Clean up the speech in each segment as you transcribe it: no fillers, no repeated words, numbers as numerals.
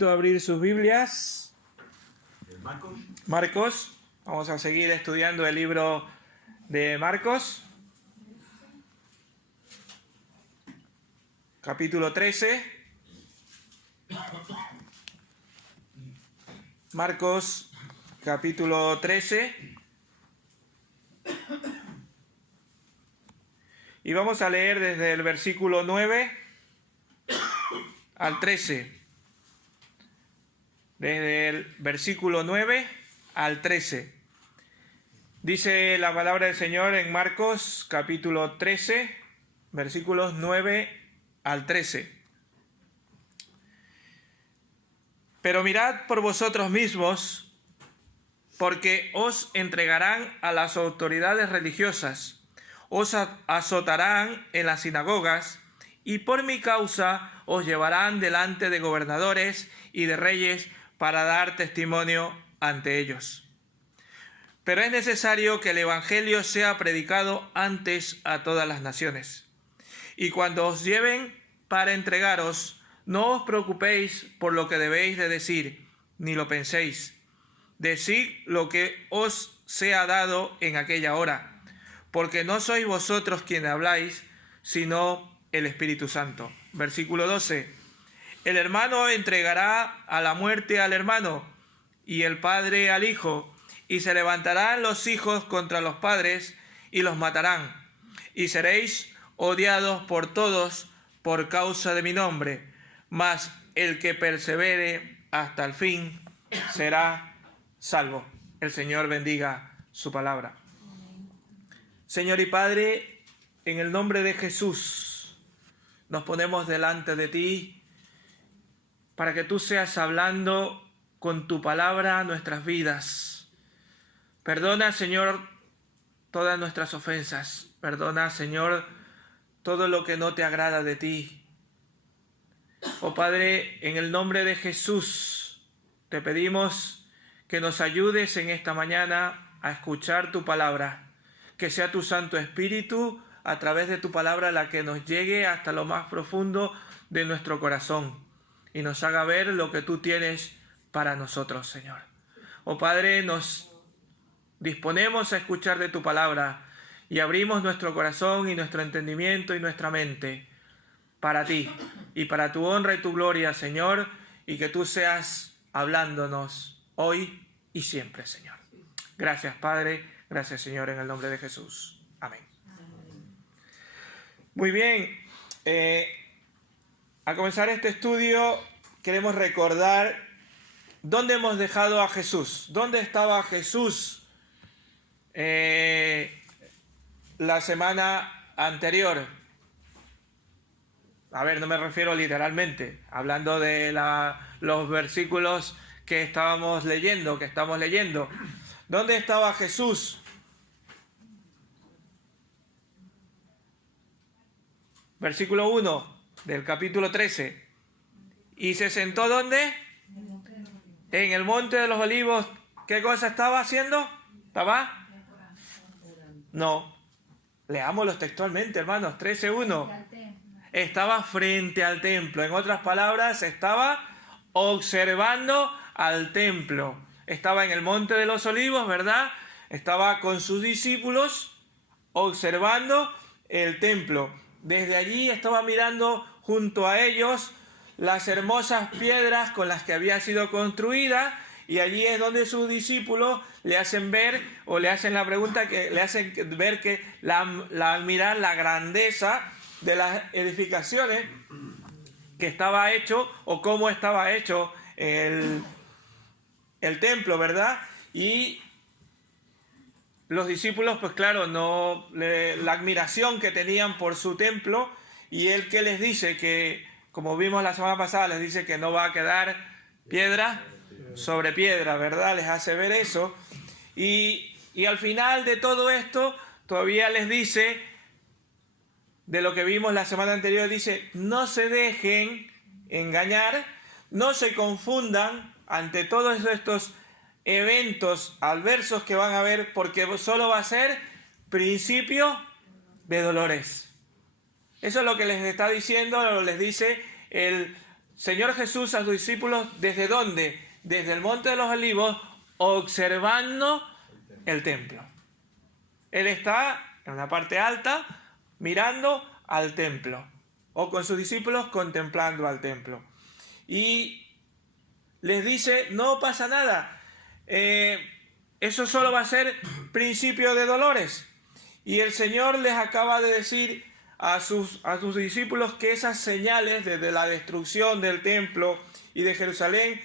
invito a abrir sus Biblias. Marcos. Marcos. Vamos a seguir estudiando el libro de Marcos. Capítulo 13. Marcos, capítulo 13. Y vamos a leer desde el versículo 9 al 13. Desde el versículo 9 al 13. Dice la palabra del Señor en Marcos, capítulo 13, versículos 9 al 13. Pero mirad por vosotros mismos, porque os entregarán a las autoridades religiosas, os azotarán en las sinagogas, y por mi causa os llevarán delante de gobernadores y de reyes para dar testimonio ante ellos. Pero es necesario que el Evangelio sea predicado antes a todas las naciones. Y cuando os lleven para entregaros, no os preocupéis por lo que debéis de decir, ni lo penséis. Decid lo que os sea dado en aquella hora, porque no sois vosotros quienes habláis, sino el Espíritu Santo. Versículo 12. El hermano entregará a la muerte al hermano, y el padre al hijo, y se levantarán los hijos contra los padres, y los matarán. Y seréis odiados por todos por causa de mi nombre, mas el que persevere hasta el fin será salvo. El Señor bendiga su palabra. Señor y Padre, en el nombre de Jesús, nos ponemos delante de ti para que tú seas hablando con tu palabra a nuestras vidas. Perdona, Señor, todas nuestras ofensas. Perdona, Señor, todo lo que no te agrada de ti. Oh Padre, en el nombre de Jesús, te pedimos que nos ayudes en esta mañana a escuchar tu palabra. Que sea tu Santo Espíritu, a través de tu palabra, la que nos llegue hasta lo más profundo de nuestro corazón y nos haga ver lo que tú tienes para nosotros, Señor. Oh Padre, nos disponemos a escuchar de tu palabra y abrimos nuestro corazón y nuestro entendimiento y nuestra mente para ti y para tu honra y tu gloria, Señor, y que tú seas hablándonos hoy y siempre, Señor. Gracias, Padre. Gracias, Señor, en el nombre de Jesús. Amén. Muy bien. Al comenzar este estudio, queremos recordar dónde hemos dejado a Jesús. ¿Dónde estaba Jesús la semana anterior? A ver, no me refiero literalmente, hablando de los versículos que estamos leyendo. ¿Dónde estaba Jesús? Versículo 1 del capítulo 13. ¿Y se sentó dónde? En el monte de los olivos. ¿Qué cosa estaba haciendo? ¿Estaba? No. Leámoslos textualmente, hermanos. 13:1. Estaba frente al templo. En otras palabras, estaba observando al templo. Estaba en el monte de los olivos, ¿verdad? Estaba con sus discípulos observando el templo. Desde allí estaba mirando junto a ellos las hermosas piedras con las que había sido construida, y allí es donde sus discípulos le hacen ver, o le hacen la pregunta, que le hacen ver que al mirar la grandeza de las edificaciones que estaba hecho, o cómo estaba hecho el templo, ¿verdad? Y los discípulos, pues claro, la admiración que tenían por su templo, y él que les dice que, como vimos la semana pasada, les dice que no va a quedar piedra sobre piedra, ¿verdad? Les hace ver eso. Y al final de todo esto, todavía les dice, de lo que vimos la semana anterior, dice: no se dejen engañar, no se confundan ante todos estos eventos adversos que van a haber, porque solo va a ser principio de dolores. Eso es lo que les está diciendo, les dice el Señor Jesús a sus discípulos, ¿desde dónde? Desde el Monte de los Olivos, observando el templo. Él está en una parte alta, mirando al templo, o con sus discípulos contemplando al templo. Y les dice, no pasa nada, eso solo va a ser principio de dolores. Y el Señor les acaba de decir a sus discípulos que esas señales desde la destrucción del templo y de Jerusalén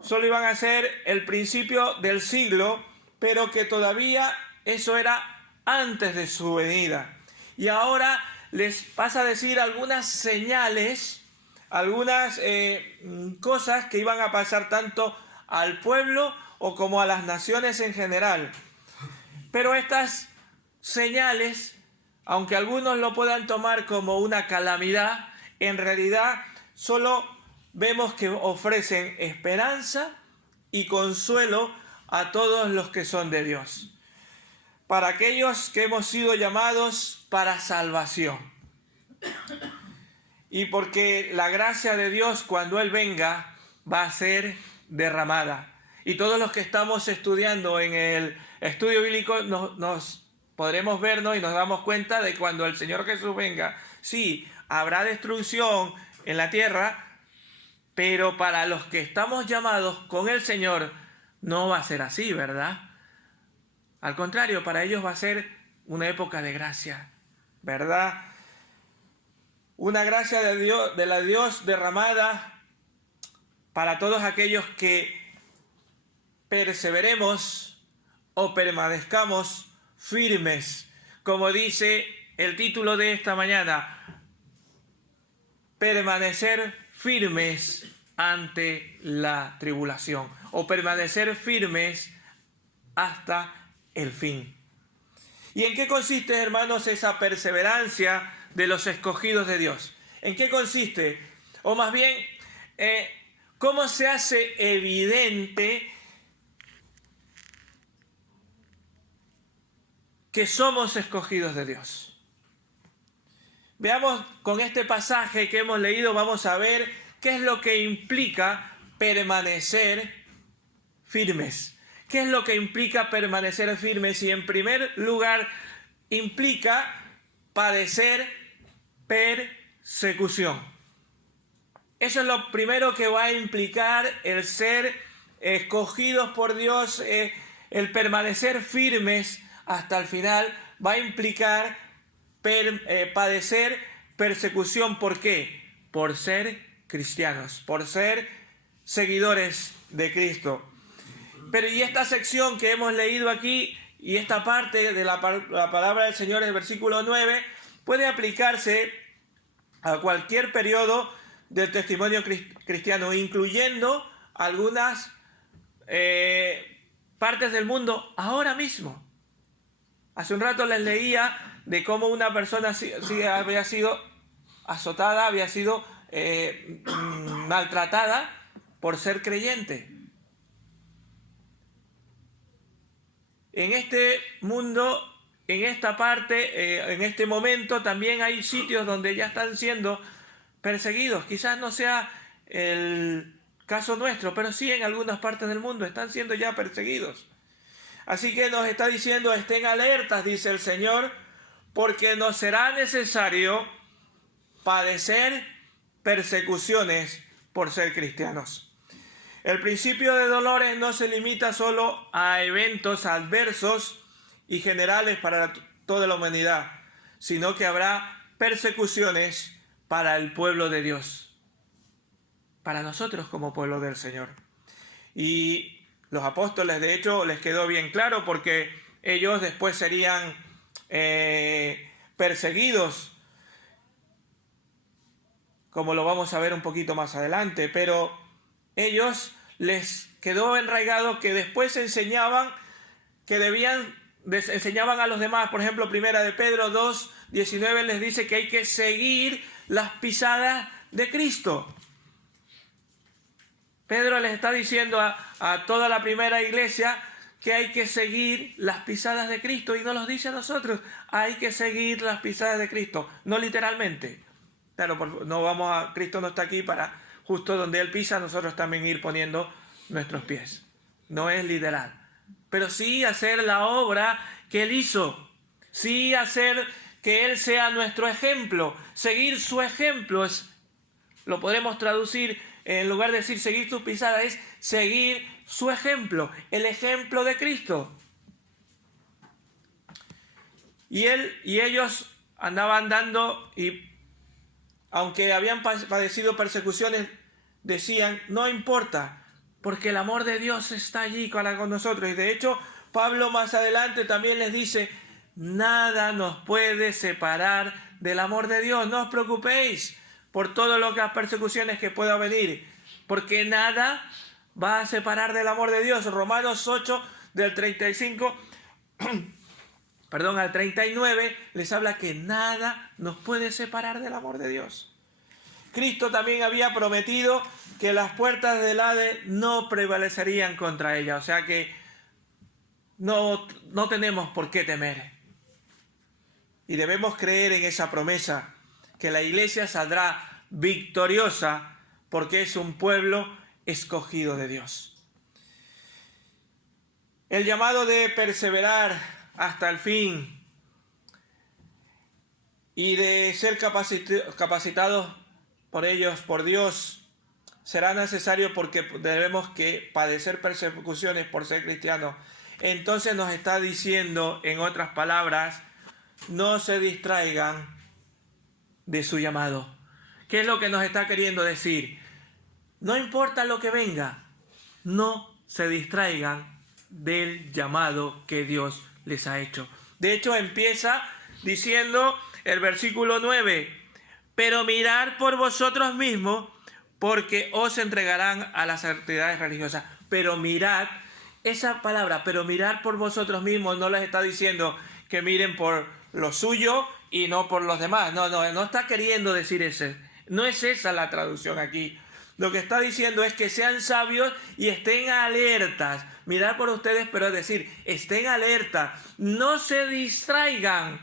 solo iban a ser el principio del siglo, pero que todavía eso era antes de su venida. Y ahora les pasa a decir algunas señales, algunas cosas que iban a pasar tanto al pueblo o como a las naciones en general. Pero estas señales, aunque algunos lo puedan tomar como una calamidad, en realidad solo vemos que ofrecen esperanza y consuelo a todos los que son de Dios, para aquellos que hemos sido llamados para salvación. Y porque la gracia de Dios, cuando Él venga, va a ser derramada. Y todos los que estamos estudiando en el estudio bíblico nos podremos vernos y nos damos cuenta de cuando el Señor Jesús venga, sí, habrá destrucción en la tierra, pero para los que estamos llamados con el Señor no va a ser así, ¿verdad? Al contrario, para ellos va a ser una época de gracia, ¿verdad? Una gracia de la Dios derramada para todos aquellos que perseveremos o permanezcamos firmes, como dice el título de esta mañana, permanecer firmes ante la tribulación, o permanecer firmes hasta el fin. ¿Y en qué consiste, hermanos, esa perseverancia de los escogidos de Dios? ¿En qué consiste? O más bien, ¿cómo se hace evidente que somos escogidos de Dios? Veamos con este pasaje que hemos leído, vamos a ver qué es lo que implica permanecer firmes. ¿Qué es lo que implica permanecer firmes? Y en primer lugar, implica padecer persecución. Eso es lo primero que va a implicar el ser escogidos por Dios, el permanecer firmes hasta el final, va a implicar padecer persecución. ¿Por qué? Por ser cristianos, por ser seguidores de Cristo. Pero y esta sección que hemos leído aquí y esta parte de la palabra del Señor, el versículo 9, puede aplicarse a cualquier periodo del testimonio cristiano, incluyendo algunas partes del mundo ahora mismo. Hace un rato les leía de cómo una persona había sido azotada, había sido maltratada por ser creyente. En este mundo, en esta parte, en este momento, también hay sitios donde ya están siendo perseguidos. Quizás no sea el caso nuestro, pero sí en algunas partes del mundo están siendo ya perseguidos. Así que nos está diciendo, estén alertas, dice el Señor, porque nos será necesario padecer persecuciones por ser cristianos. El principio de dolores no se limita solo a eventos adversos y generales para toda la humanidad, sino que habrá persecuciones para el pueblo de Dios, para nosotros como pueblo del Señor. Y los apóstoles, de hecho, les quedó bien claro porque ellos después serían perseguidos, como lo vamos a ver un poquito más adelante, pero ellos les quedó enraigado que después enseñaban enseñaban a los demás. Por ejemplo, primera de Pedro 2:19 les dice que hay que seguir las pisadas de Cristo. Pedro les está diciendo a toda la primera iglesia que hay que seguir las pisadas de Cristo, y nos los dice a nosotros, hay que seguir las pisadas de Cristo, no literalmente, Claro, Cristo no está aquí para justo donde Él pisa, nosotros también ir poniendo nuestros pies. No es literal. Pero sí hacer la obra que Él hizo. Sí hacer que Él sea nuestro ejemplo. Seguir su ejemplo. Lo podremos traducir, en lugar de decir seguir su pisada, es seguir su ejemplo. El ejemplo de Cristo. Y ellos andaban dando y aunque habían padecido persecuciones, decían, no importa, porque el amor de Dios está allí con nosotros. Y de hecho, Pablo más adelante también les dice, nada nos puede separar del amor de Dios. No os preocupéis por todas las persecuciones que puedan venir, porque nada va a separar del amor de Dios. Romanos 8, del 35 al 39, les habla que nada nos puede separar del amor de Dios. Cristo también había prometido que las puertas del Hades no prevalecerían contra ella. O sea que no tenemos por qué temer. Y debemos creer en esa promesa, que la iglesia saldrá victoriosa porque es un pueblo escogido de Dios. El llamado de perseverar hasta el fin y de ser capacitados por ellos, por Dios, será necesario porque debemos que padecer persecuciones por ser cristianos. Entonces nos está diciendo, en otras palabras, no se distraigan de su llamado. ¿Qué es lo que nos está queriendo decir? No importa lo que venga, no se distraigan del llamado que Dios les ha hecho. De hecho, empieza diciendo el versículo 9, pero mirad por vosotros mismos, porque os entregarán a las autoridades religiosas. Pero mirad, esa palabra, pero mirad por vosotros mismos, no les está diciendo que miren por lo suyo y no por los demás. No está queriendo decir eso. No es esa la traducción aquí. Lo que está diciendo es que sean sabios y estén alertas. Mirad por ustedes, pero es decir, estén alertas. No se distraigan.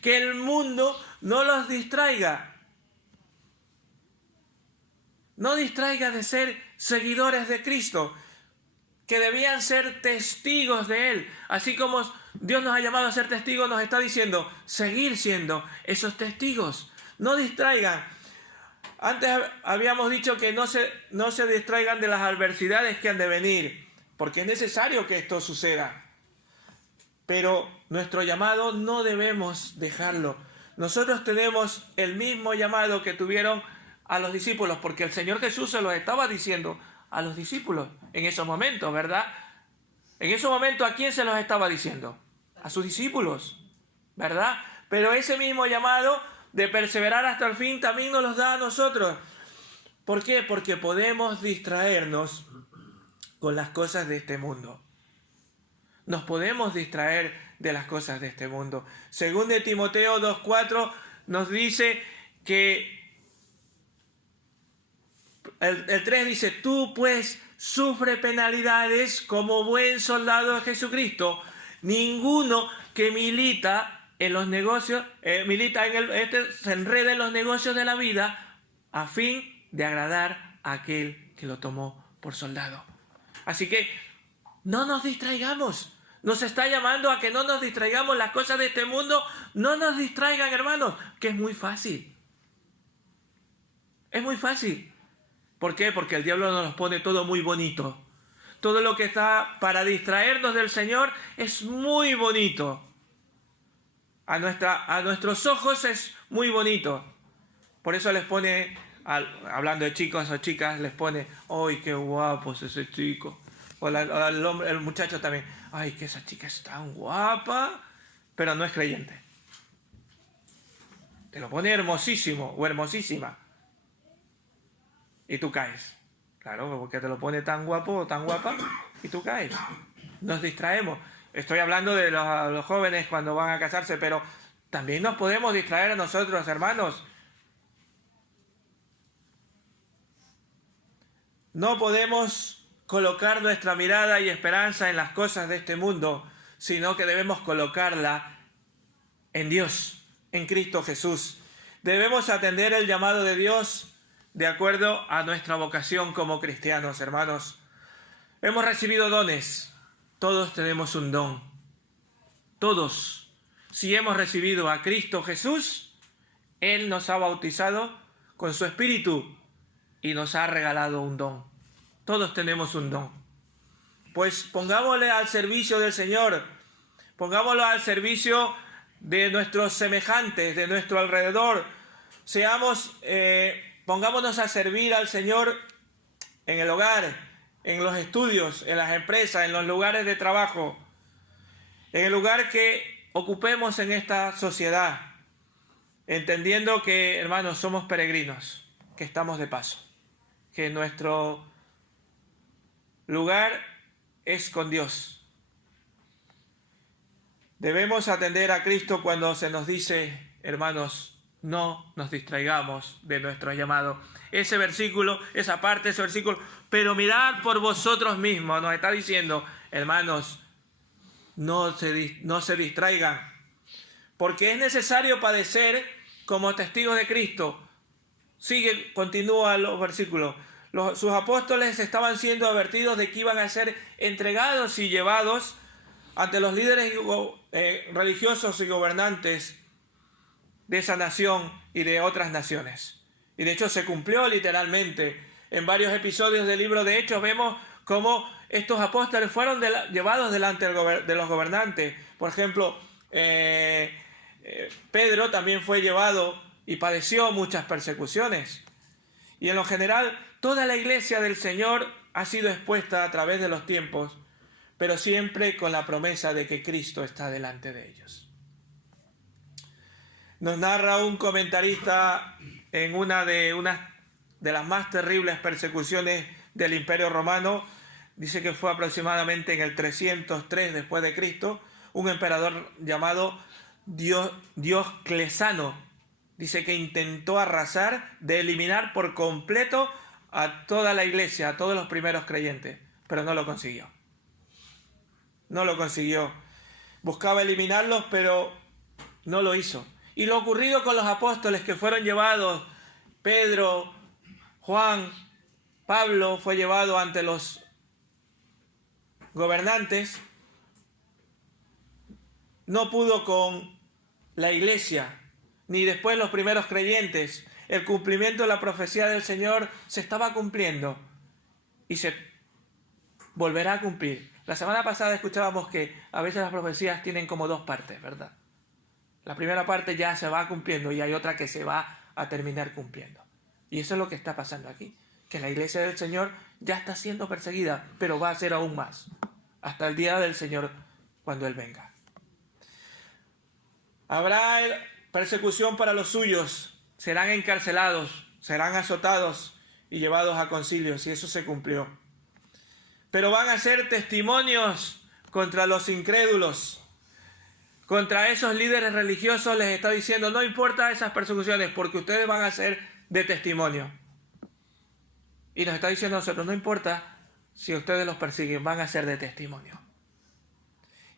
Que el mundo no los distraiga. No distraiga de ser seguidores de Cristo. Que debían ser testigos de Él. Así como Dios nos ha llamado a ser testigos, nos está diciendo, seguir siendo esos testigos. No distraigan. Antes habíamos dicho que no se distraigan de las adversidades que han de venir, porque es necesario que esto suceda. Pero nuestro llamado no debemos dejarlo. Nosotros tenemos el mismo llamado que tuvieron a los discípulos, porque el Señor Jesús se lo estaba diciendo a los discípulos en esos momentos, ¿verdad? En esos momentos, ¿a quién se los estaba diciendo? A sus discípulos, ¿verdad? Pero ese mismo llamado de perseverar hasta el fin también nos los da a nosotros. ¿Por qué? Porque podemos distraernos con las cosas de este mundo. Nos podemos distraer de las cosas de este mundo. Según de Timoteo 2:4 nos dice que el 3 dice, tú pues sufre penalidades como buen soldado de Jesucristo. Ninguno que milita en los negocios, se enreda en los negocios de la vida a fin de agradar a aquel que lo tomó por soldado. Así que no nos distraigamos. Nos está llamando a que no nos distraigamos las cosas de este mundo. No nos distraigan, hermanos, que es muy fácil. Es muy fácil. ¿Por qué? Porque el diablo nos pone todo muy bonito. Todo lo que está para distraernos del Señor es muy bonito. A nuestros ojos es muy bonito. Por eso les pone, hablando de chicos o chicas, les pone, ¡ay, qué guapo es ese chico! O el muchacho también, ¡ay, que esa chica es tan guapa! Pero no es creyente. Te lo pone hermosísimo o hermosísima. Y tú caes. Claro, porque te lo pone tan guapo o tan guapa y tú caes. Nos distraemos. Estoy hablando de los jóvenes cuando van a casarse, pero también nos podemos distraer a nosotros, hermanos. No podemos colocar nuestra mirada y esperanza en las cosas de este mundo, sino que debemos colocarla en Dios, en Cristo Jesús. Debemos atender el llamado de Dios de acuerdo a nuestra vocación como cristianos, hermanos. Hemos recibido dones. Todos tenemos un don. Todos. Si hemos recibido a Cristo Jesús, Él nos ha bautizado con su Espíritu y nos ha regalado un don. Todos tenemos un don. Pues pongámosle al servicio del Señor. Pongámoslo al servicio de nuestros semejantes, de nuestro alrededor. Pongámonos a servir al Señor en el hogar, en los estudios, en las empresas, en los lugares de trabajo, en el lugar que ocupemos en esta sociedad, entendiendo que, hermanos, somos peregrinos, que estamos de paso, que nuestro lugar es con Dios. Debemos atender a Cristo cuando se nos dice, hermanos, no nos distraigamos de nuestro llamado. Ese versículo, esa parte, ese versículo, pero mirad por vosotros mismos, nos está diciendo, hermanos, no se distraigan, porque es necesario padecer como testigos de Cristo. Continúa los versículos. Sus apóstoles estaban siendo advertidos de que iban a ser entregados y llevados ante los líderes religiosos y gobernantes de esa nación y de otras naciones. Y de hecho se cumplió literalmente. En varios episodios del libro de Hechos vemos cómo estos apóstoles fueron llevados delante de los gobernantes. Por ejemplo, Pedro también fue llevado y padeció muchas persecuciones. Y en lo general, toda la iglesia del Señor ha sido expuesta a través de los tiempos, pero siempre con la promesa de que Cristo está delante de ellos. Nos narra un comentarista en una de las más terribles persecuciones del Imperio Romano. Dice que fue aproximadamente en el 303 después de Cristo, un emperador llamado Diocleciano. Dice que intentó arrasar, de eliminar por completo a toda la iglesia, a todos los primeros creyentes, pero no lo consiguió. No lo consiguió. Buscaba eliminarlos, pero no lo hizo. Y lo ocurrido con los apóstoles que fueron llevados, Pedro, Juan, Pablo fue llevado ante los gobernantes, no pudo con la iglesia, ni después los primeros creyentes. El cumplimiento de la profecía del Señor se estaba cumpliendo y se volverá a cumplir. La semana pasada escuchábamos que a veces las profecías tienen como dos partes, ¿verdad? La primera parte ya se va cumpliendo y hay otra que se va a terminar cumpliendo. Y eso es lo que está pasando aquí, que la iglesia del Señor ya está siendo perseguida, pero va a ser aún más, hasta el día del Señor cuando Él venga. Habrá persecución para los suyos, serán encarcelados, serán azotados y llevados a concilios, y eso se cumplió. Pero van a ser testimonios contra los incrédulos. Contra esos líderes religiosos les está diciendo, no importa esas persecuciones, porque ustedes van a ser de testimonio. Y nos está diciendo a nosotros, no importa si ustedes los persiguen, van a ser de testimonio.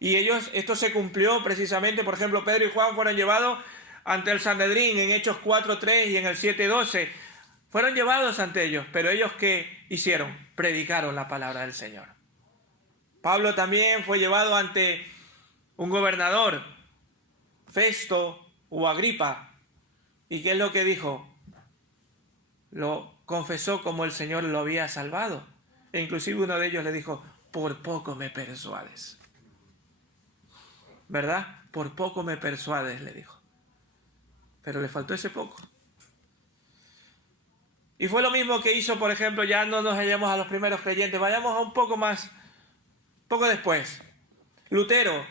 Y esto se cumplió precisamente, por ejemplo, Pedro y Juan fueron llevados ante el Sanedrín en Hechos 4:3 y en el 7:12. Fueron llevados ante ellos, pero ellos ¿qué hicieron? Predicaron la palabra del Señor. Pablo también fue llevado ante un gobernador, Festo o Agripa. ¿Y qué es lo que dijo? Lo confesó como el Señor lo había salvado. E inclusive uno de ellos le dijo, por poco me persuades. ¿Verdad? Por poco me persuades, le dijo. Pero le faltó ese poco. Y fue lo mismo que hizo, por ejemplo, ya no nos vayamos a los primeros creyentes, vayamos a un poco más, poco después. Lutero,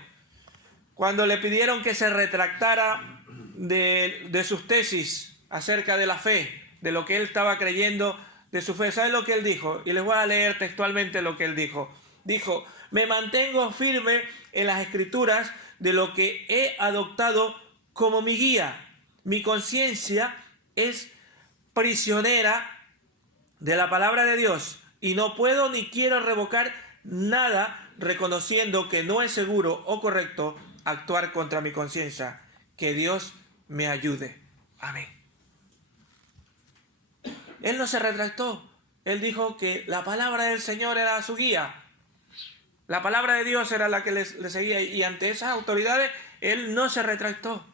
cuando le pidieron que se retractara de sus tesis acerca de la fe, de lo que él estaba creyendo, de su fe, ¿saben lo que él dijo? Y les voy a leer textualmente lo que él dijo. Dijo, me mantengo firme en las Escrituras de lo que he adoptado como mi guía. Mi conciencia es prisionera de la palabra de Dios y no puedo ni quiero revocar nada reconociendo que no es seguro o correcto actuar contra mi conciencia. Que Dios me ayude. Amén. Él no se retractó. Él dijo que la palabra del Señor era su guía. La palabra de Dios era la que le seguía. Y ante esas autoridades, él no se retractó.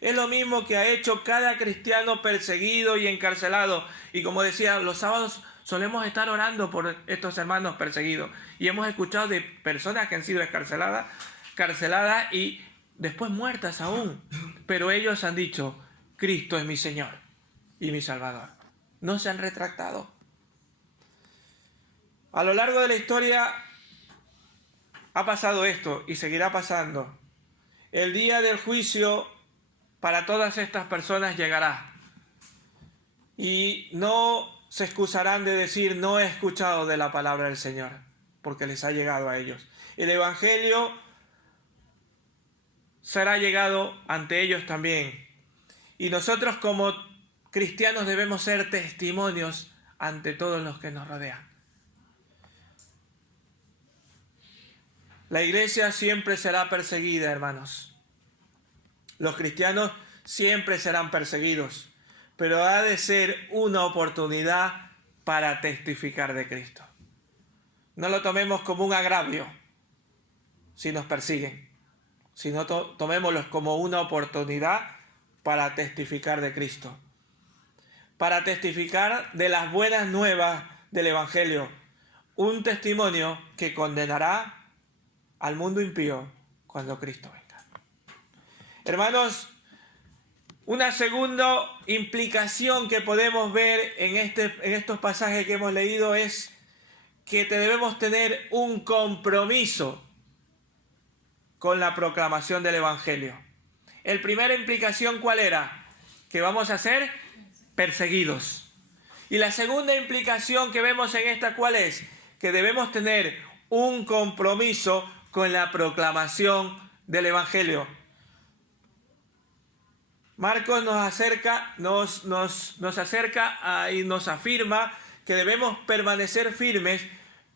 Es lo mismo que ha hecho cada cristiano perseguido y encarcelado. Y como decía, los sábados solemos estar orando por estos hermanos perseguidos. Y hemos escuchado de personas que han sido encarceladas y después muertas aún. Pero ellos han dicho, Cristo es mi Señor y mi Salvador. No se han retractado. A lo largo de la historia ha pasado esto y seguirá pasando. El día del juicio para todas estas personas llegará. Y no se excusarán de decir, no he escuchado de la palabra del Señor, porque les ha llegado a ellos. El Evangelio será llegado ante ellos también. Y nosotros como cristianos debemos ser testimonios ante todos los que nos rodean. La iglesia siempre será perseguida, hermanos. Los cristianos siempre serán perseguidos, pero ha de ser una oportunidad para testificar de Cristo. No lo tomemos como un agravio si nos persiguen, sino tomémoslos como una oportunidad para testificar de Cristo, para testificar de las buenas nuevas del Evangelio, un testimonio que condenará al mundo impío cuando Cristo venga. Hermanos, una segunda implicación que podemos ver en estos pasajes que hemos leído es que debemos tener un compromiso con la proclamación del Evangelio. La primera implicación, ¿cuál era? Que vamos a ser perseguidos. Y la segunda implicación que vemos en esta, ¿cuál es? Que debemos tener un compromiso con la proclamación del Evangelio. Marcos nos acerca y nos afirma que debemos permanecer firmes,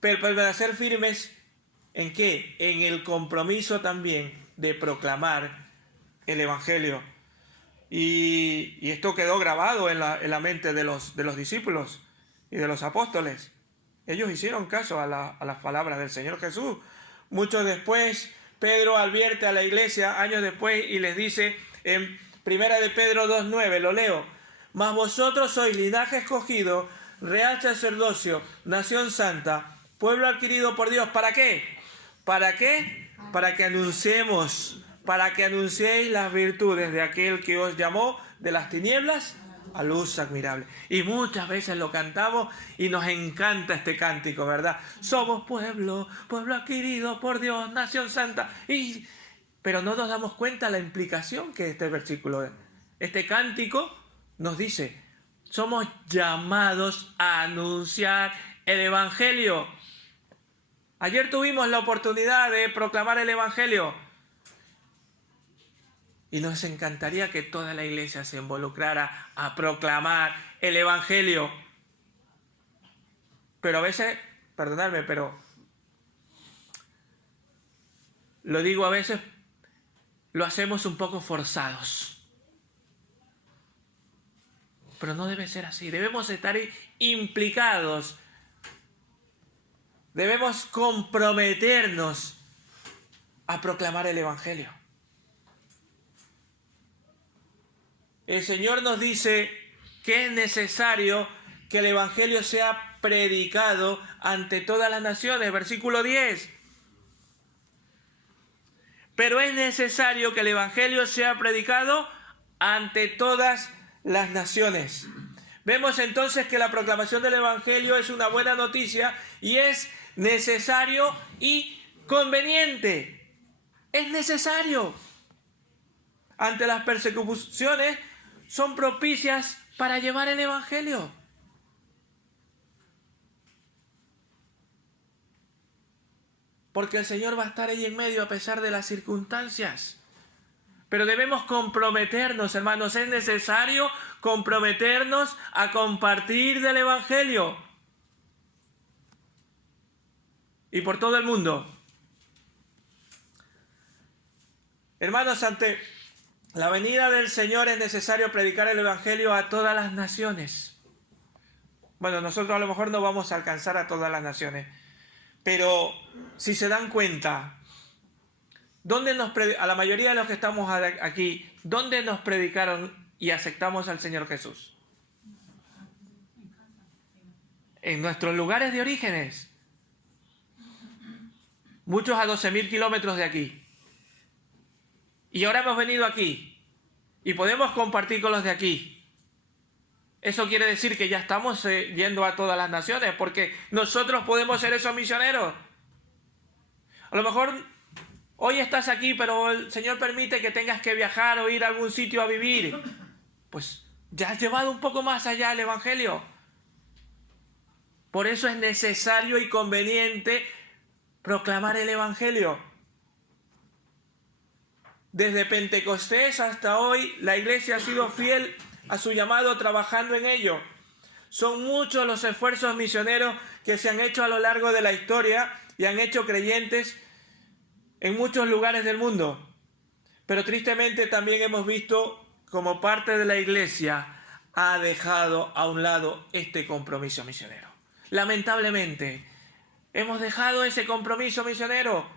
pero permanecer firmes ¿en qué? En el compromiso también de proclamar el Evangelio. Y esto quedó grabado en la mente de los discípulos y de los apóstoles. Ellos hicieron caso a las palabras del Señor Jesús. Mucho después, Pedro advierte a la iglesia, años después, y les dice en Primera de Pedro 2:9, lo leo: mas vosotros sois linaje escogido, real sacerdocio, nación santa, pueblo adquirido por Dios. ¿Para qué? ¿Para qué? Para que anunciéis las virtudes de aquel que os llamó de las tinieblas a luz admirable. Y muchas veces lo cantamos y nos encanta este cántico, ¿verdad? Somos pueblo adquirido por Dios, nación santa. Pero no nos damos cuenta la implicación que este cántico nos dice. Somos llamados a anunciar el Evangelio. Ayer tuvimos la oportunidad de proclamar el Evangelio. Y nos encantaría que toda la iglesia se involucrara a proclamar el Evangelio. Pero a veces, perdonadme, pero lo digo a veces, lo hacemos un poco forzados. Pero no debe ser así. Debemos estar implicados. Debemos comprometernos a proclamar el Evangelio. El Señor nos dice que es necesario que el Evangelio sea predicado ante todas las naciones. Versículo 10. Pero es necesario que el Evangelio sea predicado ante todas las naciones. Vemos entonces que la proclamación del Evangelio es una buena noticia y es necesario y conveniente. Es necesario. Ante las persecuciones son propicias para llevar el Evangelio. Porque el Señor va a estar ahí en medio a pesar de las circunstancias. Pero debemos comprometernos, hermanos. Es necesario comprometernos a compartir del Evangelio. Y por todo el mundo. Hermanos, ante la venida del Señor es necesario predicar el Evangelio a todas las naciones. Bueno, nosotros a lo mejor no vamos a alcanzar a todas las naciones, pero si se dan cuenta, a la mayoría de los que estamos aquí, ¿dónde nos predicaron y aceptamos al Señor Jesús? En nuestros lugares de orígenes. Muchos a 12.000 kilómetros de aquí. Y ahora hemos venido aquí. Y podemos compartir con los de aquí. Eso quiere decir que ya estamos yendo a todas las naciones, porque nosotros podemos ser esos misioneros. A lo mejor hoy estás aquí, pero el Señor permite que tengas que viajar o ir a algún sitio a vivir. Pues ya has llevado un poco más allá el Evangelio. Por eso es necesario y conveniente proclamar el Evangelio. Desde Pentecostés hasta hoy, la Iglesia ha sido fiel a su llamado, trabajando en ello. Son muchos los esfuerzos misioneros que se han hecho a lo largo de la historia y han hecho creyentes en muchos lugares del mundo. Pero tristemente también hemos visto como parte de la Iglesia ha dejado a un lado este compromiso misionero. Lamentablemente, hemos dejado ese compromiso misionero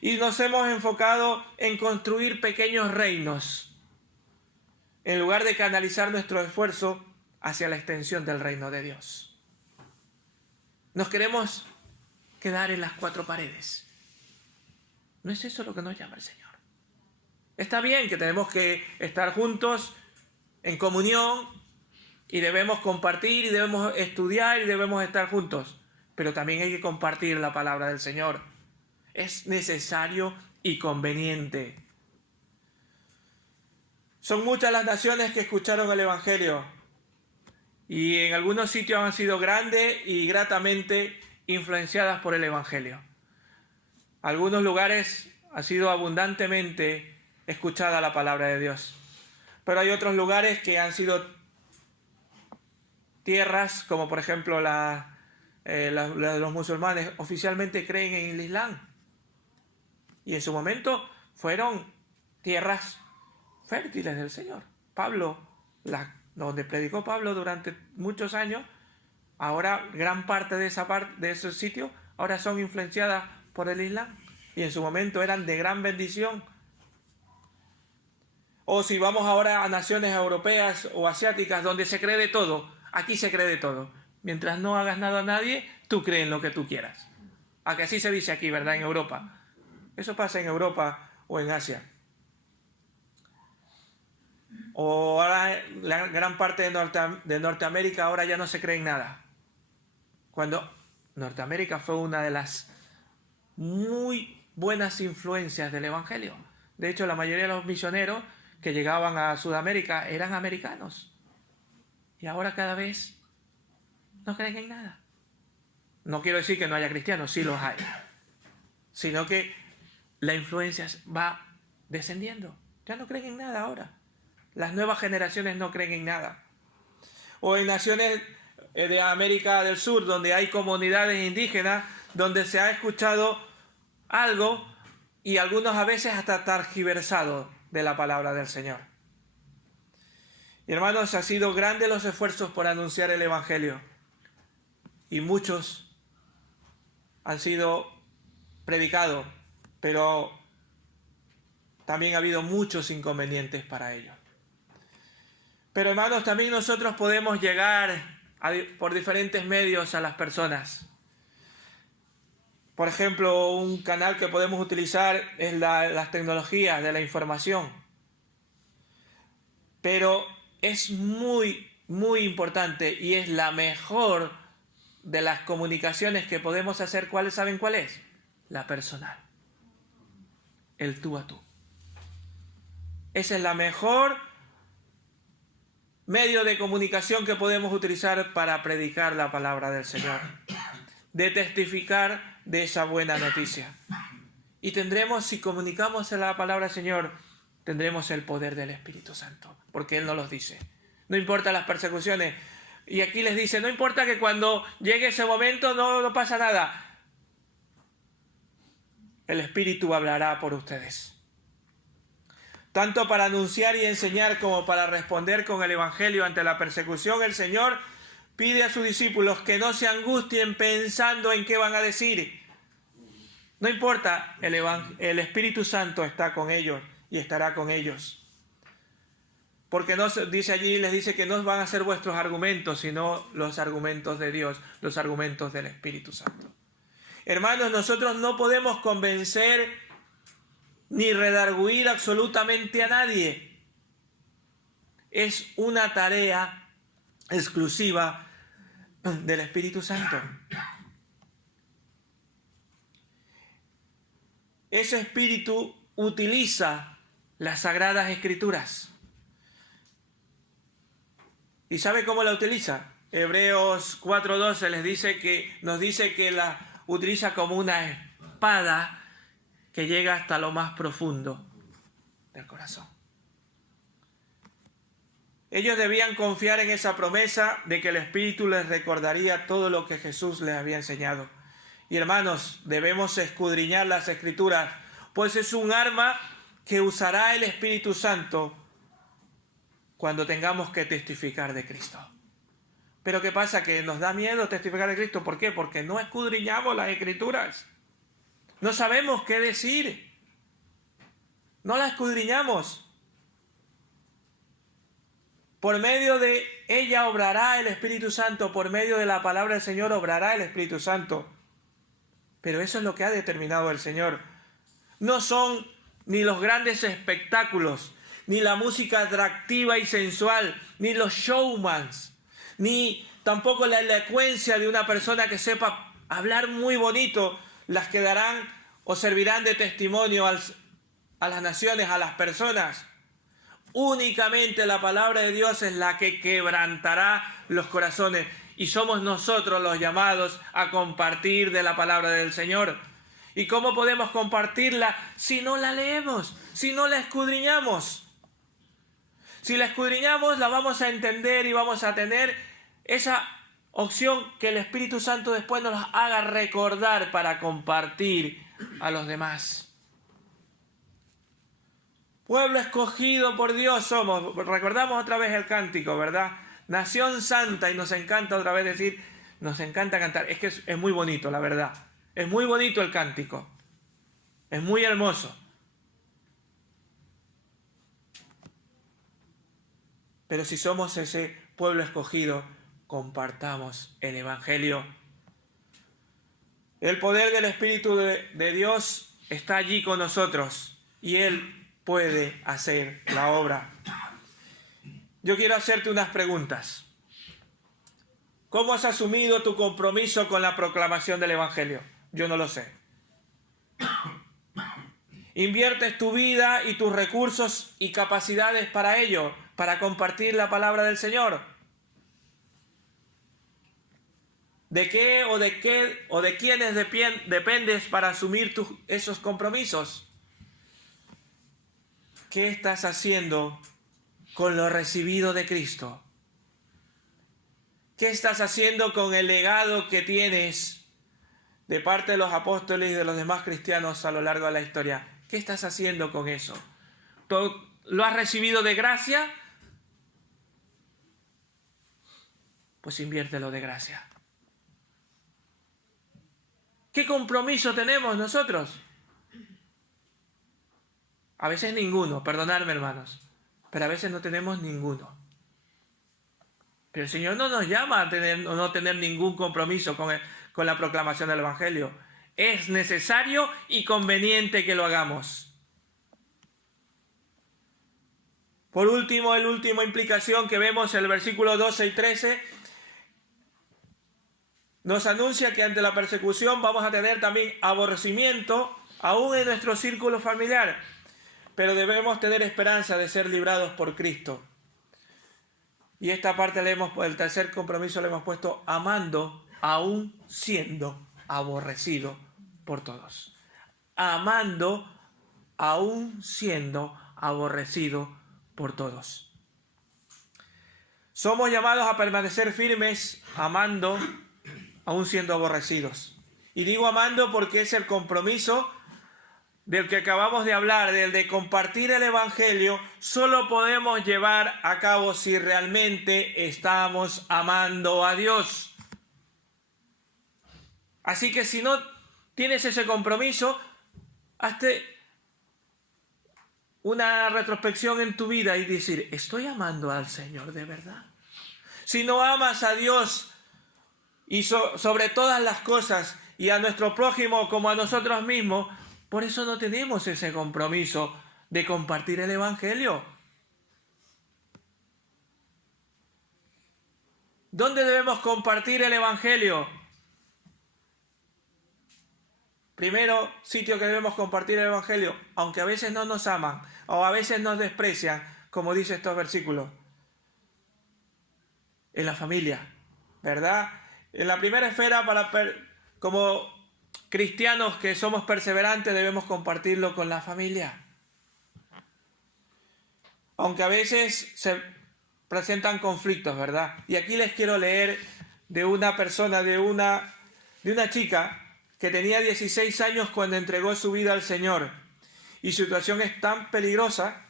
y nos hemos enfocado en construir pequeños reinos, en lugar de canalizar nuestro esfuerzo hacia la extensión del reino de Dios. Nos queremos quedar en las cuatro paredes. ¿No es eso lo que nos llama el Señor? Está bien que tenemos que estar juntos en comunión y debemos compartir y debemos estudiar y debemos estar juntos, pero también hay que compartir la palabra del Señor. Es necesario y conveniente. Son muchas las naciones que escucharon el Evangelio y en algunos sitios han sido grandes y gratamente influenciadas por el Evangelio. Algunos lugares ha sido abundantemente escuchada la palabra de Dios, pero hay otros lugares que han sido tierras, como por ejemplo los musulmanes oficialmente creen en el Islam y en su momento fueron tierras fértiles del Señor. Donde predicó Pablo durante muchos años, ahora gran parte de esos sitios ahora son influenciadas por el Islam y en su momento eran de gran bendición. O si vamos ahora a naciones europeas o asiáticas donde se cree de todo, aquí se cree de todo. Mientras no hagas nada a nadie, tú crees en lo que tú quieras. A que así se dice aquí, ¿verdad? En Europa. Eso pasa en Europa o en Asia. O ahora la gran parte de Norteamérica ahora ya no se cree en nada. Cuando Norteamérica fue una de las muy buenas influencias del Evangelio. De hecho, la mayoría de los misioneros que llegaban a Sudamérica eran americanos. Y ahora cada vez no creen en nada. No quiero decir que no haya cristianos, sí los hay. Sino que la influencia va descendiendo. Ya no creen en nada ahora. Las nuevas generaciones no creen en nada. O en naciones de América del Sur, donde hay comunidades indígenas, donde se ha escuchado algo y algunos a veces hasta tergiversado de la palabra del Señor. Y hermanos, han sido grandes los esfuerzos por anunciar el Evangelio. Y muchos han sido predicados, pero también ha habido muchos inconvenientes para ello. Pero hermanos, también nosotros podemos llegar por diferentes medios a las personas. Por ejemplo, un canal que podemos utilizar es las tecnologías de la información. Pero es muy, muy importante y es la mejor de las comunicaciones que podemos hacer. ¿Saben cuál es? La personal. El tú a tú. Esa es la mejor medio de comunicación que podemos utilizar para predicar la palabra del Señor, de testificar de esa buena noticia. Y si comunicamos la palabra del Señor, tendremos el poder del Espíritu Santo, porque Él nos los dice. No importa las persecuciones. Y aquí les dice, no importa que cuando llegue ese momento no pasa nada. El Espíritu hablará por ustedes. Tanto para anunciar y enseñar como para responder con el Evangelio ante la persecución, el Señor pide a sus discípulos que no se angustien pensando en qué van a decir. No importa, el Espíritu Santo está con ellos y estará con ellos. Porque dice allí, les dice que no van a ser vuestros argumentos, sino los argumentos de Dios, los argumentos del Espíritu Santo. Hermanos, nosotros no podemos convencer ni redarguir absolutamente a nadie. Es una tarea exclusiva del Espíritu Santo. Ese Espíritu utiliza las Sagradas Escrituras. ¿Y sabe cómo la utiliza? Hebreos 4:12 nos dice que la utiliza como una espada que llega hasta lo más profundo del corazón. Ellos debían confiar en esa promesa de que el Espíritu les recordaría todo lo que Jesús les había enseñado. Y hermanos, debemos escudriñar las Escrituras, pues es un arma que usará el Espíritu Santo cuando tengamos que testificar de Cristo. Pero ¿qué pasa? Que nos da miedo testificar de Cristo. ¿Por qué? Porque no escudriñamos las Escrituras. No sabemos qué decir. No las escudriñamos. Por medio de ella obrará el Espíritu Santo. Por medio de la palabra del Señor obrará el Espíritu Santo. Pero eso es lo que ha determinado el Señor. No son ni los grandes espectáculos, ni la música atractiva y sensual, ni los showmans, ni tampoco la elocuencia de una persona que sepa hablar muy bonito, las que darán o servirán de testimonio a las naciones, a las personas. Únicamente la palabra de Dios es la que quebrantará los corazones, y somos nosotros los llamados a compartir de la palabra del Señor. ¿Y cómo podemos compartirla si no la leemos, si no la escudriñamos? Si la escudriñamos, la vamos a entender y vamos a tener esa opción que el Espíritu Santo después nos haga recordar para compartir a los demás. Pueblo escogido por Dios somos. Recordamos otra vez el cántico, ¿verdad? Nación santa, y nos encanta otra vez decir, nos encanta cantar. Es que es muy bonito, la verdad. Es muy bonito el cántico. Es muy hermoso. Pero si somos ese pueblo escogido, compartamos el Evangelio. El poder del Espíritu de Dios está allí con nosotros y Él puede hacer la obra. Yo quiero hacerte unas preguntas. ¿Cómo has asumido tu compromiso con la proclamación del Evangelio? Yo no lo sé. ¿Inviertes tu vida y tus recursos y capacidades para ello, para compartir la palabra del Señor? ¿De qué o de quiénes dependes para asumir esos compromisos? ¿Qué estás haciendo con lo recibido de Cristo? ¿Qué estás haciendo con el legado que tienes de parte de los apóstoles y de los demás cristianos a lo largo de la historia? ¿Qué estás haciendo con eso? ¿Lo has recibido de gracia? Pues inviértelo de gracia. ¿Qué compromiso tenemos nosotros? A veces ninguno, perdonadme hermanos, pero a veces no tenemos ninguno. Pero el Señor no nos llama a no tener ningún compromiso con la proclamación del Evangelio. Es necesario y conveniente que lo hagamos. Por último, la última implicación que vemos en el versículo 12 y 13, nos anuncia que ante la persecución vamos a tener también aborrecimiento, aún en nuestro círculo familiar, pero debemos tener esperanza de ser librados por Cristo. Y esta parte el tercer compromiso le hemos puesto amando, aún siendo aborrecido por todos. Amando, aún siendo aborrecido por todos. Somos llamados a permanecer firmes, amando, aún siendo aborrecidos. Y digo amando porque es el compromiso del que acabamos de hablar, del de compartir el Evangelio, solo podemos llevar a cabo si realmente estamos amando a Dios. Así que si no tienes ese compromiso, hazte una retrospección en tu vida y decir, ¿estoy amando al Señor de verdad? Si no amas a Dios y sobre todas las cosas y a nuestro prójimo como a nosotros mismos, por eso no tenemos ese compromiso de compartir el Evangelio. ¿Dónde debemos compartir el Evangelio? Primero sitio que debemos compartir el Evangelio, aunque a veces no nos aman o a veces nos desprecian, como dice estos versículos, en la familia, ¿verdad? En la primera esfera, como cristianos que somos perseverantes, debemos compartirlo con la familia. Aunque a veces se presentan conflictos, ¿verdad? Y aquí les quiero leer de una persona, de una chica que tenía 16 años cuando entregó su vida al Señor. Y su situación es tan peligrosa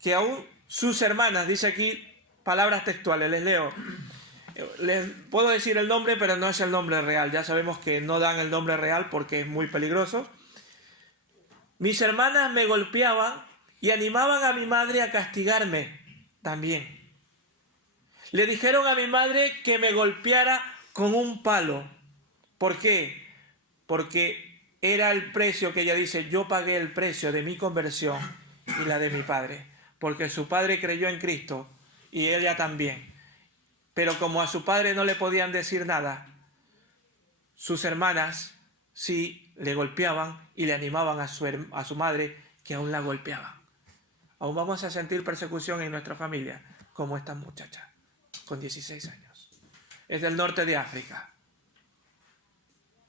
que aún sus hermanas, dice aquí palabras textuales, les leo. Les puedo decir el nombre, pero no es el nombre real. Ya sabemos que no dan el nombre real porque es muy peligroso. Mis hermanas me golpeaban y animaban a mi madre a castigarme también. Le dijeron a mi madre que me golpeara con un palo. ¿Por qué? Porque era el precio que ella dice, yo pagué el precio de mi conversión y la de mi padre. Porque su padre creyó en Cristo y ella también. Pero como a su padre no le podían decir nada, sus hermanas sí le golpeaban y le animaban a su madre, que aún la golpeaban. Aún vamos a sentir persecución en nuestra familia, como esta muchacha, con 16 años. Es del norte de África.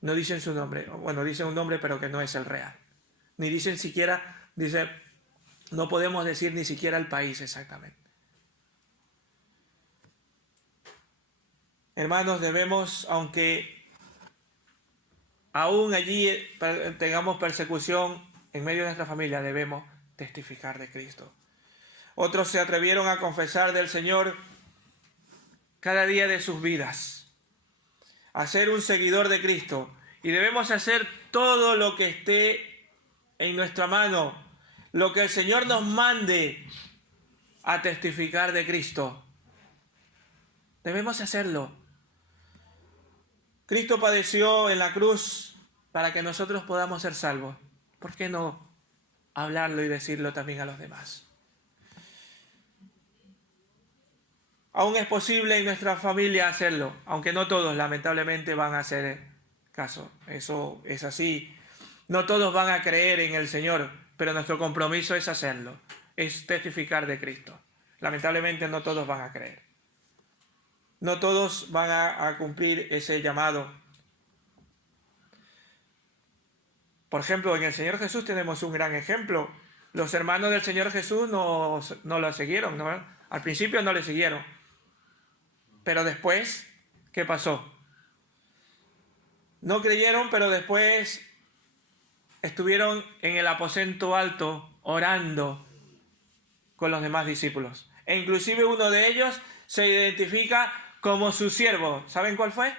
No dicen su nombre, bueno, dicen un nombre, pero que no es el real. Ni dicen siquiera, no podemos decir ni siquiera el país exactamente. Hermanos, debemos, aunque aún allí tengamos persecución en medio de nuestra familia, debemos testificar de Cristo. Otros se atrevieron a confesar del Señor cada día de sus vidas, a ser un seguidor de Cristo. Y debemos hacer todo lo que esté en nuestra mano, lo que el Señor nos mande a testificar de Cristo. Debemos hacerlo. Cristo padeció en la cruz para que nosotros podamos ser salvos. ¿Por qué no hablarlo y decirlo también a los demás? Aún es posible en nuestra familia hacerlo, aunque no todos lamentablemente van a hacer caso. Eso es así. No todos van a creer en el Señor, pero nuestro compromiso es hacerlo, es testificar de Cristo. Lamentablemente no todos van a creer. No todos van a cumplir ese llamado. Por ejemplo, en el Señor Jesús tenemos un gran ejemplo. Los hermanos del Señor Jesús no lo siguieron, ¿no? Al principio no le siguieron. Pero después, ¿qué pasó? No creyeron, pero después estuvieron en el aposento alto orando con los demás discípulos. E inclusive uno de ellos se identifica como su siervo. ¿Saben cuál fue?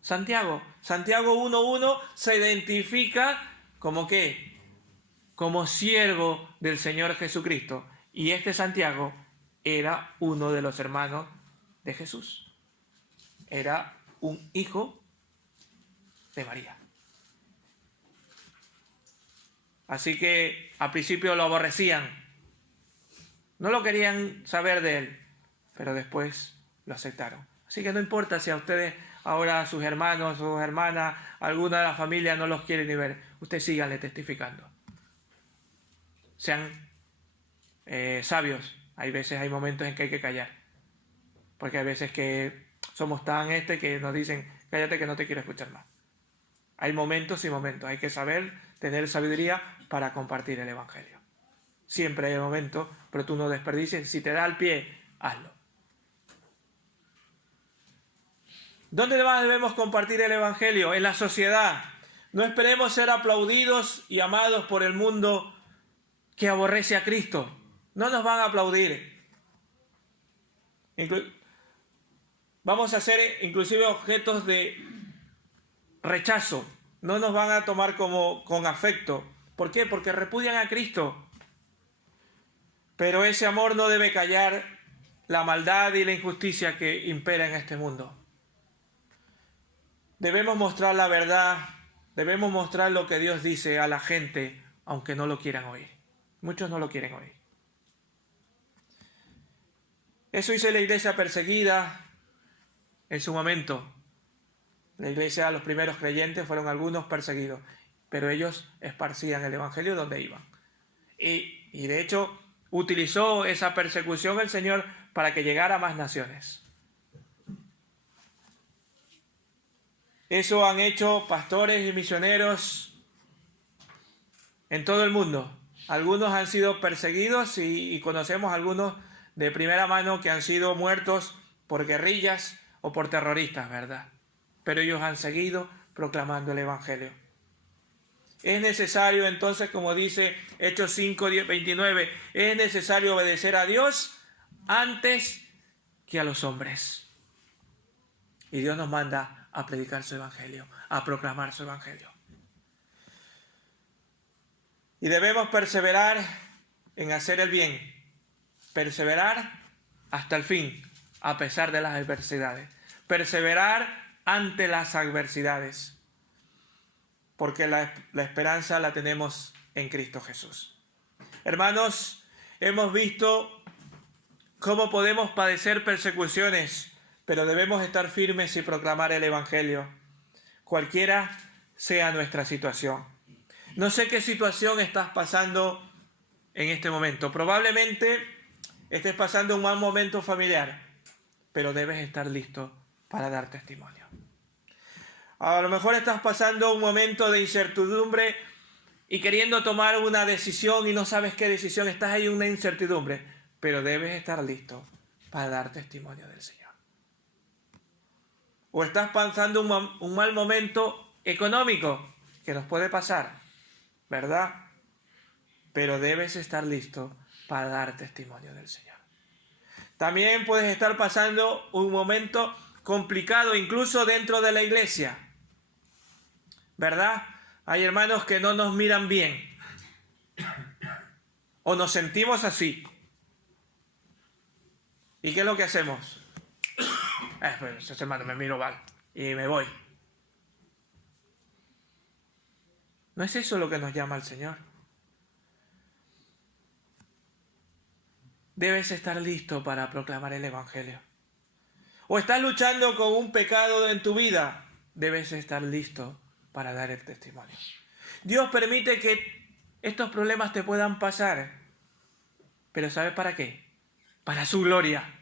Santiago. Santiago 1:1 se identifica como ¿qué? Como siervo del Señor Jesucristo. Y este Santiago era uno de los hermanos de Jesús. Era un hijo de María. Así que al principio lo aborrecían. No lo querían saber de él, pero después lo aceptaron. Así que no importa si a ustedes ahora sus hermanos, sus hermanas, alguna de la familia no los quiere ni ver. Ustedes síganle testificando. Sean sabios. Hay veces, hay momentos en que hay que callar. Porque hay veces que somos tan que nos dicen, cállate que no te quiero escuchar más. Hay momentos y momentos. Hay que saber tener sabiduría para compartir el Evangelio. Siempre hay momentos, pero tú no desperdicies. Si te da el pie, hazlo. ¿Dónde más debemos compartir el Evangelio? En la sociedad. No esperemos ser aplaudidos y amados por el mundo que aborrece a Cristo. No nos van a aplaudir. Vamos a ser inclusive objetos de rechazo. No nos van a tomar con afecto. ¿Por qué? Porque repudian a Cristo. Pero ese amor no debe callar la maldad y la injusticia que impera en este mundo. Debemos mostrar la verdad, debemos mostrar lo que Dios dice a la gente, aunque no lo quieran oír. Muchos no lo quieren oír. Eso hizo la iglesia perseguida en su momento. La iglesia, los primeros creyentes, fueron algunos perseguidos, pero ellos esparcían el evangelio donde iban. Y de hecho, utilizó esa persecución el Señor para que llegara a más naciones. Eso han hecho pastores y misioneros en todo el mundo. Algunos han sido perseguidos y conocemos algunos de primera mano que han sido muertos por guerrillas o por terroristas, ¿verdad? Pero ellos han seguido proclamando el evangelio. Es necesario entonces, como dice Hechos 5:29, es necesario obedecer a Dios antes que a los hombres. Y Dios nos manda a predicar su evangelio, a proclamar su evangelio. Y debemos perseverar en hacer el bien, perseverar hasta el fin, a pesar de las adversidades, perseverar ante las adversidades, porque la esperanza la tenemos en Cristo Jesús. Hermanos, hemos visto cómo podemos padecer persecuciones, pero debemos estar firmes y proclamar el evangelio, cualquiera sea nuestra situación. No sé qué situación estás pasando en este momento. Probablemente estés pasando un mal momento familiar, pero debes estar listo para dar testimonio. A lo mejor estás pasando un momento de incertidumbre y queriendo tomar una decisión y no sabes qué decisión, estás ahí en una incertidumbre, pero debes estar listo para dar testimonio del Señor. O estás pasando un mal momento económico, que nos puede pasar, ¿verdad? Pero debes estar listo para dar testimonio del Señor. También puedes estar pasando un momento complicado, incluso dentro de la iglesia, ¿verdad? Hay hermanos que no nos miran bien, o nos sentimos así. ¿Y qué es lo que hacemos? Pues ese hermano me miro mal y me voy. No es eso lo que nos llama el Señor. Debes estar listo para proclamar el evangelio. O estás luchando con un pecado en tu vida, debes estar listo para dar el testimonio. Dios permite que estos problemas te puedan pasar, pero ¿sabes para qué? Para su gloria.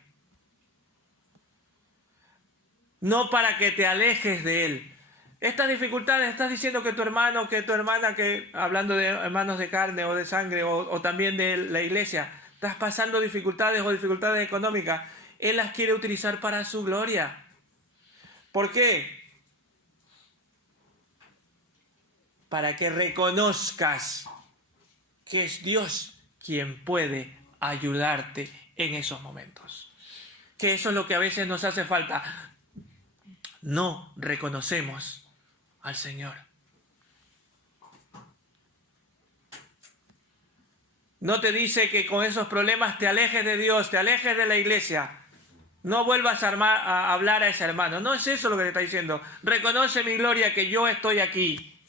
No para que te alejes de Él. Estas dificultades, estás diciendo que tu hermano, que tu hermana, que hablando de hermanos de carne o de sangre o también de la iglesia, estás pasando dificultades o dificultades económicas, Él las quiere utilizar para su gloria. ¿Por qué? Para que reconozcas que es Dios quien puede ayudarte en esos momentos. Que eso es lo que a veces nos hace falta. No reconocemos al Señor. No te dice que con esos problemas te alejes de Dios, te alejes de la iglesia. No vuelvas a hablar a ese hermano. No es eso lo que te está diciendo. Reconoce mi gloria que yo estoy aquí.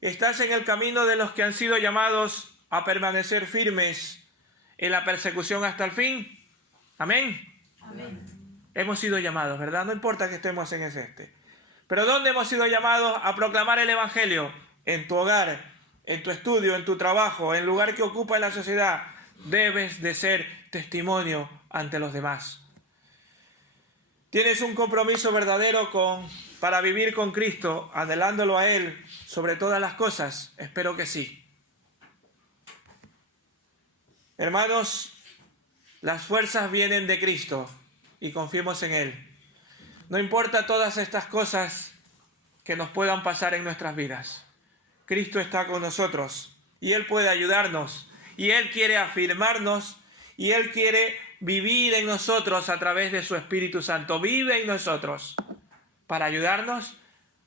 Estás en el camino de los que han sido llamados a permanecer firmes en la persecución hasta el fin. Amén. Amén. Hemos sido llamados, ¿verdad? No importa que estemos en ese. Pero ¿dónde hemos sido llamados a proclamar el evangelio? En tu hogar, en tu estudio, en tu trabajo, en el lugar que ocupa en la sociedad. Debes de ser testimonio ante los demás. ¿Tienes un compromiso verdadero para vivir con Cristo, anhelándolo a Él sobre todas las cosas? Espero que sí. Hermanos, las fuerzas vienen de Cristo y confiemos en Él. No importa todas estas cosas que nos puedan pasar en nuestras vidas. Cristo está con nosotros y Él puede ayudarnos y Él quiere afirmarnos y Él quiere vivir en nosotros a través de su Espíritu Santo. Vive en nosotros para ayudarnos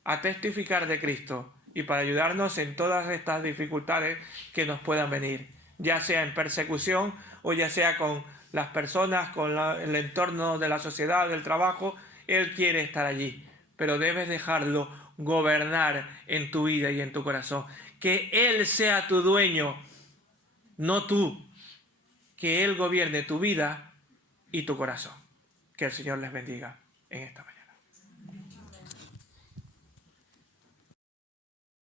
a testificar de Cristo y para ayudarnos en todas estas dificultades que nos puedan venir, ya sea en persecución o ya sea con las personas, con el entorno de la sociedad, del trabajo. Él quiere estar allí, pero debes dejarlo gobernar en tu vida y en tu corazón. Que Él sea tu dueño, no tú. Que Él gobierne tu vida y tu corazón. Que el Señor les bendiga en esta mañana.